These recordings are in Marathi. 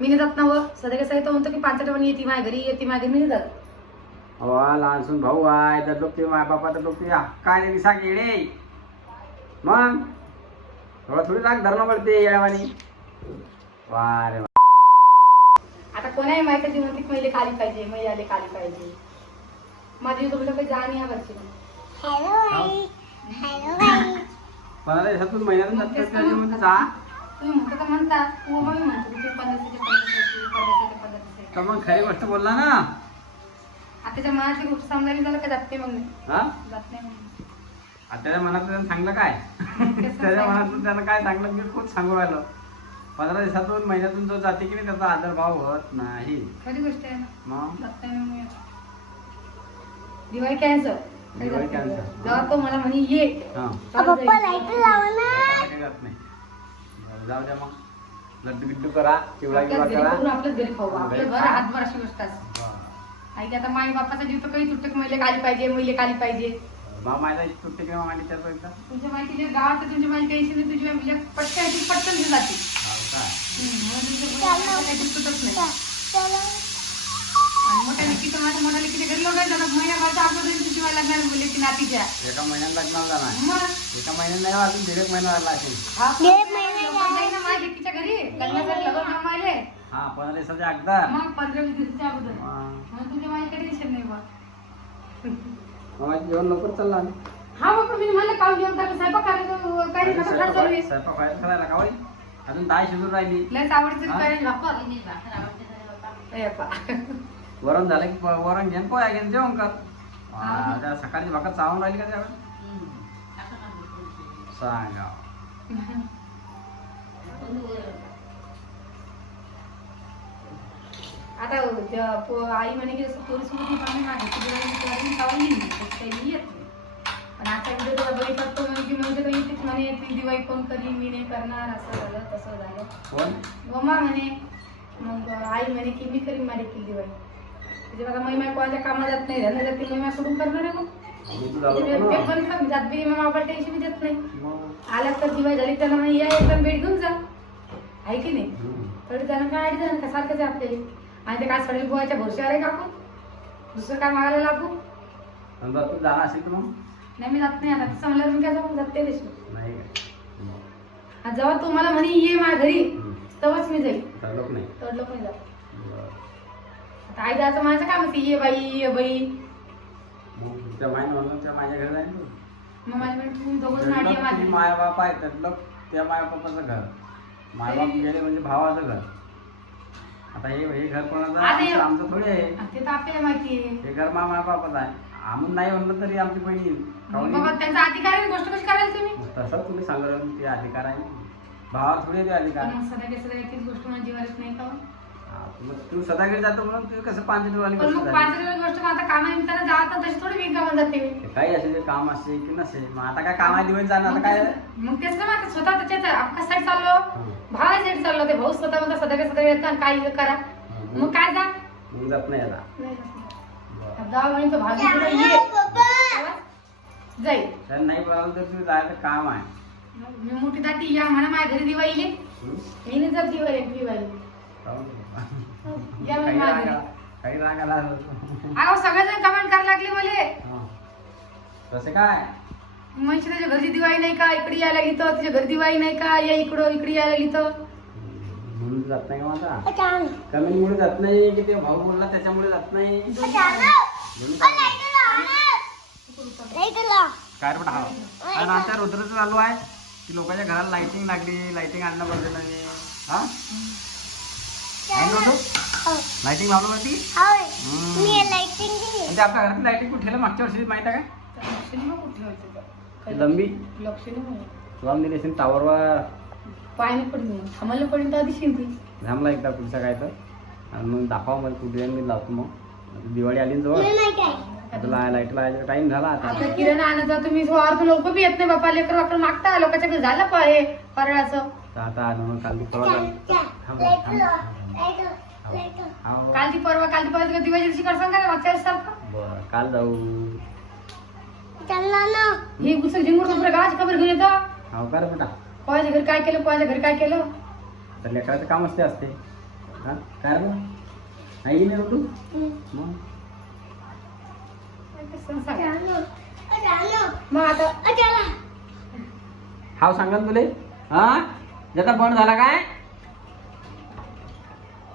मी नाही जात ना व सध्या कसं येतो म्हणतो की 5 आठवणी येते माझ्या घरी येते माझ्या घरी मी नाही जात. अवा लहानसून भाऊ आहे तर डोकते माय बापा तर डोकते काय नाही सांग येणे मग थोडा थोडी राग धरणं पडते येड्यावानी. वा रे वा. आता कोणाही माहिती ती म्हणते मैले खाली पाहिजे मैले आले खाली पाहिजे माझी तुमच्या काही जाण या वर्षी मला ह्याच्यातून महिन्यातून म्हणजे जा तुम्ही म्हणतो का म्हणता तू मग म्हणतो की 15 तर मग खरी गोष्ट बोलला ना. आताच्या मनाची गोष्ट समजायला झालं का जात नाही मग नाही हा जात नाही मग त्याच्या मनातून त्यानं सांगलं काय त्याच्या मनातून त्यानं काय सांगलं मी खूप सांगू राहिलो. 15 दिवसातून महिन्यातून जो जाते की नाही त्याचा आदरभाव होत नाही. खरी गोष्ट आहे ना मग जात नाही मग दिवाळी कॅन्सर दिवाळी कॅन्सर. जेव्हा तो मला म्हणे ये हा पप्पा काही जात नाही. जाऊ द्या मग लड्डू बिड्डू करा चिवडा किंवा करा आपल्याच घरी खाऊ आपलं घर हातभर अशी गोष्ट असते. आई आता माई बापाचा जीव तर काही तुटक मैले खाली पाहिजे मैले खाली पाहिजे मग माझा तुटते किंवा माझी त्याचा एकदा तुमच्या माहिती गावात तुमच्या माहिती टेन्शन नाही तुझी म्हणजे पटकन पटकन घेऊन जाते काय तुटत नाही आणि मोठ्या लेकीचं माझ्या मोठ्या लेकीच्या घरी लोक जातात महिन्याभरच्या अगोदर तुझी मला लागणार मुली की नातीच्या एका महिन्यात लग्नाला जाणार मग एका महिन्यात नाही अजून 1.5 महिना लागला असेल. माझ्या लेकीच्या घरी लग्नासाठी लग्न जमायले हा 15 दिवसाच्या अगोदर मग 15-20 दिवसाच्या अगोदर मग मग तुझ्या माझ्या टेन्शन नाही बा माझं जेवण लवकर चालला. हा बाबा मी म्हणलं काम जेवण करायला स्वयंपाक करायचं काय नाही कसं चालू आहे स्वयंपाक व्हायला करायला का होईल अजून डाळ शिजून राहिली. लयच आवडते करायला वरण झालं की वरण घेऊन पोया घेऊन जेवण कर. त्या सकाळची भाकर चावून राहिली का त्यावेळेस सांगा. आता आई म्हणे की जसं पोलीस मध्ये पण नाही येत पण आता व्हिडिओ तुला बघितला तो म्हणे की म्हणजे काही येतेच म्हणे ती दिवाळी कोण करी मी नाही करणार असं झालं तसं झालं कोण गोमा म्हणे मग आई म्हणे की मी करीन माझी की दिवाळी म्हणजे बघा महिमा कोणाच्या कामाला जात नाही धंदा जाते महिमा सोडून करणार आहे मग पण का जात बी मग आपण टेन्शन देत नाही आल्या तर दिवाळी झाली त्याला म्हणे या एकदम भेट घेऊन जा आहे की नाही तरी त्यानं काय आयडी झालं का सारखंच आहे आपल्याला आणि ते काय सडली गोव्याच्या भरशीवर आहे का आपण दुसरं काय मागायला लागू तू जाणार असेल तर मग नाही मी जात नाही आता तसं म्हणलं मी काय जाऊन जाते देशो नाही जेव्हा तू मला म्हणे ये माझ्या घरी तेव्हाच मी जाईल लोक नाही तडलो पण जाऊ आता आई जायचं माझं काम असते ये बाई मग तुमच्या माय म्हणून त्या माझ्या घरी जाईल मग माझ्या म्हणे तुम्ही दोघंच नाडी आहे माझी माय बाप आहे त्यातलं त्या माय बापाचं घर माय बाप गेले म्हणजे भावाचं घर. आता हे घर कोणाचं आमचं थोडे आहे ते तर आपल्याला माहिती आहे हे घर माय बापाचं आहे. आम्ही नाही म्हणलं तरी आमची बहीण बाबा त्यांचा अधिकार आहे गोष्ट कशी करायला तुम्ही तसंच तुम्ही सांगत ते अधिकार आहे भावा थोडे ते अधिकार. मग सध्या एकच गोष्ट मला जीवारीच नाही का मग तू सदाकडे जातो म्हणून तू कसं 5 दिवसांनी पण मग 5 दिवस गोष्ट मग आता कामानिमित्तानं जात तशी थोडी मी कामाला जाते काही असेल ते काम असते की नसेल मग आता काय कामा दिवस जाणार आता काय मग तेच ना मग स्वतः त्याच्या अख्खा साईड चाललो भावा साईड चाललो ते भाऊ स्वतः म्हणता सध्या येतं आणि काही करा मग काय जा मग जात नाही आता जा म्हणे तो भाभी जाईल नाही बोलावलं तर तुझं जायचं काम आहे. मी मोठी दाटी या म्हणा माझ्या घरी दिवाळीले मी नाही जात दिवाळी या मग माझ्या घरी काही राग आला अहो सगळेजण कमेंट करायला लागले मला तसे काय म्हणजे त्याच्या घरची दिवाळी नाही का इकडे यायला लागली तर त्याच्या घरी दिवाळी नाही का या इकडे यायला लागली तर म्हणून जात नाही का माझा कमेंटमुळे जात नाही की ते भाऊ बोलला त्याच्यामुळे जात नाही काय रे हा आणि आता रुद्रचं चालू आहे की लोकांच्या घराला लाइटिंग लागली लाइटिंग आणणं बंद नाही हा लाइटिंग लावलं होती म्हणजे आपल्या घरात लाइटिंग कुठे ठेवलं मागच्या वर्षी माहिती आहे का लंबी लावून दिली असेल टावरवर पायाने पडली थांबायला पडली तर दिसेल ती थांबला एकदा पुढचा काय तर आणि मग दाखवा मला कुठे मी लावतो मग दिवाळी आली जवळ लाईट लावायचा टाइम झाला आता किराणा आणायचा तुम्ही अर्ध लोक बी येत नाही बापा लेकर वाकडं मागता लोकांच्या घरी झालं पाहे फराळाचं आता काल काल ती परवा दिवाळी दिवशी करसान का मागच्या सारखं बरं काल जाऊ हे गुस्सा जिंगूर गावाची खबर घेऊन येतो हो का रे बेटा कोणाच्या घरी काय केलं कोणाच्या घरी काय केलं तर लेकराचं काम असते हा काय रे आहे की नाही रे तू मग मग आता हाव सांगा ना तुले हा जता बंद झाला काय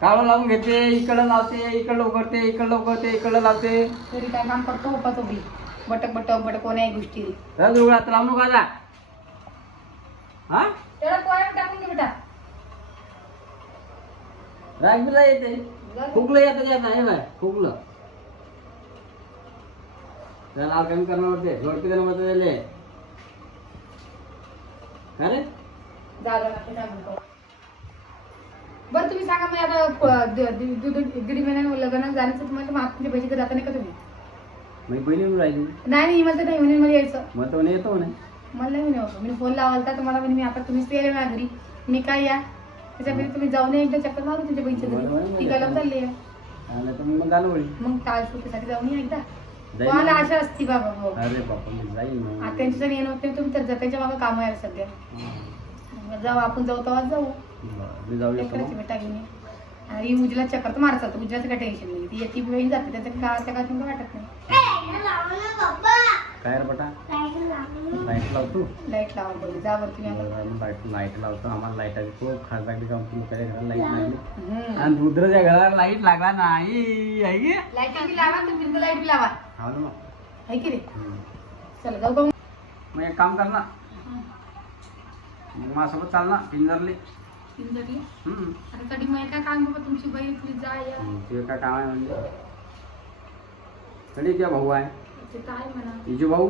काळं लावून घेते इकडं लावते इकडं उघडते इकडं उघडते इकडं लावते तरी काय काम करतो उपाच उभी बटक बटक बटक कोण्याही गोष्टी तर उघडा आता लावू नका आता हा त्याला पोया टाकून दे बेटा रागबीला येते फुगलं येतं त्यात आहे बाय फुगलं त्याला लाल कमी करणार होते जोडपी त्याला मत दिले अरे बरं तुम्ही सांगा मी आता दीड महिन्यानं लग्नात जाण्याचं तुम्हाला मग तुमच्या पैसे जाता नाही का तुम्ही मी बहिणी राहिली नाही मला तर नाही म्हणे मला यायचं मग तो नाही येतो म्हणे मला नाही म्हणे होतं मी फोन लावाल तर मला म्हणे मी आता तुम्हीच गेले माझ्या घरी मी काय या त्याच्यामध्ये तुम्ही जाऊन एकदा चक्कर मारू तुमच्या बहिणीच्या घरी टिकायला चालली आहे आणि तर मग झालं होईल मग टाळ सुट्टीसाठी जाऊन या एकदा कोणाला आशा असती बाबा भाऊ अरे बापा मी जाईल ना आता त्यांच्यासाठी येणं होते तुम्ही तर त्याच्या मागं काम आहे सध्या जाऊ आपण जाऊ तेव्हा जाऊ मी जाऊ काय शकतो करायची बेटा घेऊन ये. आणि उजला चक्कर तर मारत जातो उजल्याचं काय टेन्शन नाही ती येती वेळी जाते त्याचं गावाच्या काय तुमचं वाटत नाही काय रे बेटा लाईट लावतो लाईट लावा बोलली जा बरं तुम्ही आता. लाईट लावतो आम्हाला लाईटाची खूप खास लागली कंपनी घराला लाईट लागली हम्म. आणि रुद्रच्या घराला लाईट लागला नाही आहे की लाईट बी लावा तुम्ही तर लाईट बी लावा हा ना मग. आहे की रे चला जाऊ का मग एक काम कर ना मग माझ्यासोबत चाल ना पिंजरले इंजरली आता कधी मग काय काम बाबा तुमची बहीण तुम्ही जा या तुझं काय काम आहे म्हणजे कधी तुझा भाऊ आहे ते काय म्हणा इजू भाऊ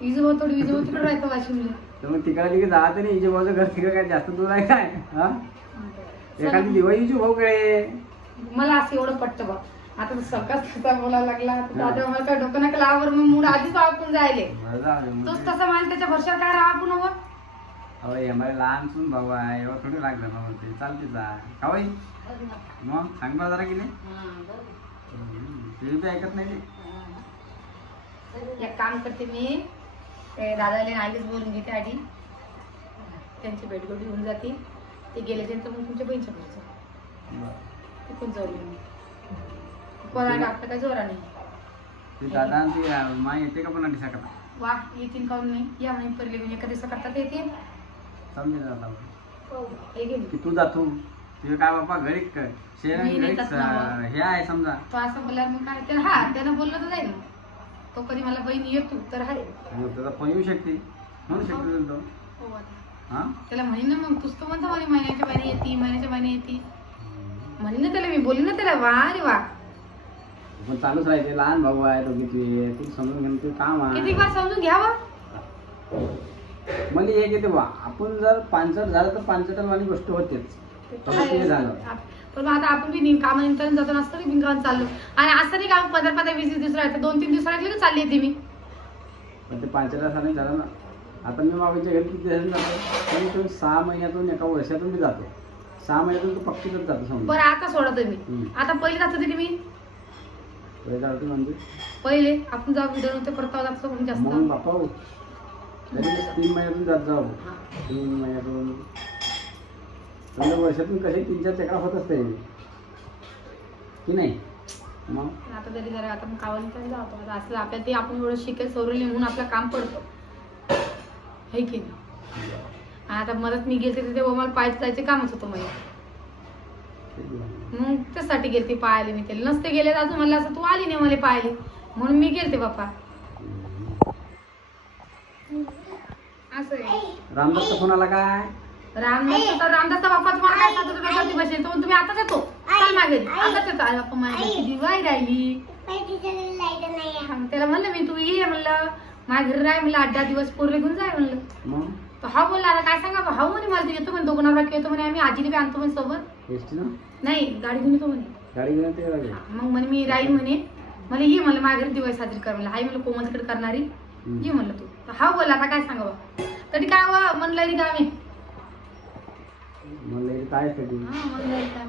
विजू थोडी विजू तिकडे राहतो वाशिमला तर मग तिकडे तिकडे जात नाही इजू भाऊचं घर तिकडे काय जास्त दूर आहे काय हा एखादी दिवाळी इजू भाऊकडे मला असं एवढं पटतं बा आता सकाळच कसा बोलायला लागला तर दादा मला काय डोकं नका लावर मग मूड आधीच आपण जायले तोच तसा मला त्याच्या भरशावर काय राहा आपण हवं अहो एवढे लहान सून भाऊ आहे एवढं थोडी लागलं ना म्हणते चालते जा का बाई मग सांग मला जरा की नाही ते बी ऐकत नाही एक काम करते मी ते दादाला आधीच बोलून घेते आधी त्यांची भेटगोटी होऊन जाते ते गेल्याच्यानंतर मग तुमच्या बहिणीच्या घरचं तिथून जाऊ मी कोणाला आपलं काय जोरा नाही ते दादा आणि ती माय येते का पण दिसा करता वा येतील काऊन नाही या म्हणे पहिले म्हणजे एका दिवसा करतात येते समजेल आता हे घे की तू जातो तुझे काय बापा घरी शेण मी नाही घरीच जात ना मग. हे आहे समजा तो असं बोलल्यावर मग काय त्याला हा त्यानं बोललं तर जाईल तो कधी मला बहीण येतो तर आहे मग त्याचा फोन येऊ शकते म्हणू शकते तो हो आता. हा त्याला म्हणेन ना मग तूच तो म्हणतो म्हणे महिन्याच्या महिने येते महिन्याच्या महिने येते म्हणेन ना त्याला मी बोलली ना त्याला वा रे वा पण चालूच राहायचे लहान भाऊ आहे दोघी तुझे तू समजून घेणं तुझं काम आहे किती बार समजून घ्यावं म्हणजे हे किती बा आपण जर पांचट झालं तर पांचटवानी गोष्ट होतेच तसं ते झालं पण मग आता आपण बी कामानिमित्तानं जातो असतं रे बिनकामाला चाललो आणि असं नाही काम 15-20 दिवस राहते 2-3 दिवस राहिले की चालली येते मी पण ते पांचटाचा नाही झालं ना आता मी मागच्या घरी किती दिवसांनी जातो पण तो 6 महिन्यातून एका वर्षातून मी जातो 6 महिन्यातून तो पक्कीतच जातो समजा बरं आता सोडतो मी आता पहिले जात होते मी पुढे जातो म्हणजे पहिले आपण जाऊ व्हिडिओ नव्हते परत जातो पण जास्त मग बापा हो. तरी 3 महिन्यातून जात जाऊ 3 महिन्यातून म्हणजे वर्षातून कसे 3-4 चक्रा होत असते की नाही मग आता तरी जरा आता मग कावाली पण जातो आता असलं आपल्याला ते आपण एवढं शिकेल सवरले म्हणून आपलं काम पडतं हे की नाही आणि आता मदत मी गेलते तेव्हा मला पाहायचं जायचे कामच होतं मला मग त्यासाठी गेलते पाहायला मी त्याला नसते गेले तर अजून मला असं तू आली नाही मला पाहायला म्हणून मी गेलते बाप्पा असं आहे रामदासचा फोन आला काय रामदासचा बाप्पा तुम्हाला काय सांगतो डोक्यावरती बसेल तो तुम्ही आताच येतो चल मागे आताच येतो अरे बाप्पा माझ्या घरची दिवाळी राहिली त्याला म्हणलं मी तू ये म्हणलं माझ्या घरी राह म्हणलं 8-10 दिवस पोरले घेऊन जाय म्हणलं मग तो हा बोलला आता काय सांगा हा म्हणे मला येतो म्हणे दोघं बाकी येतो म्हणे आम्ही आजीने बी आणतो म्हणे सोबत एसटी ना नाही गाडी घेऊन येतो म्हणे गाडी घेऊन ते गाडी मग म्हणे मी राहील म्हणे मला ये म्हणलं माझ्या घरी दिवाळी साजरी कर म्हणलं हाय म्हणलं कोमल तिकडे करणारी ये म्हणलं तू तर हा बोलला आता काय सांगावं तरी काय व म्हणलं रे गावी म्हणलं काय साठी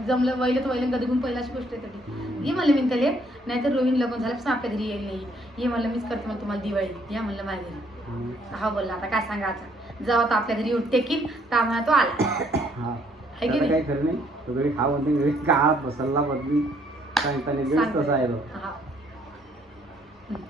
जमलं वैलं वैलं कधी गुण पहिलाची गोष्ट आहे तरी ये म्हणलं मी त्याला नाहीतर रोहिणी लग्न झालं पण आपल्या घरी येईल नाही ये म्हणलं मीच करते म्हणलं तुम्हाला दिवाळी या म्हणलं माझ्या घरी हा बोलला आता काय सांगा आता जेव्हा तो आपल्या घरी येऊन टेकीन तर आम्हाला तो आला की त्याला नाही? काही खरं नाही. तो घरी खा म्हणते, घरी का सल्ला बदली सांगताना दिवस तसा आहे तो. हा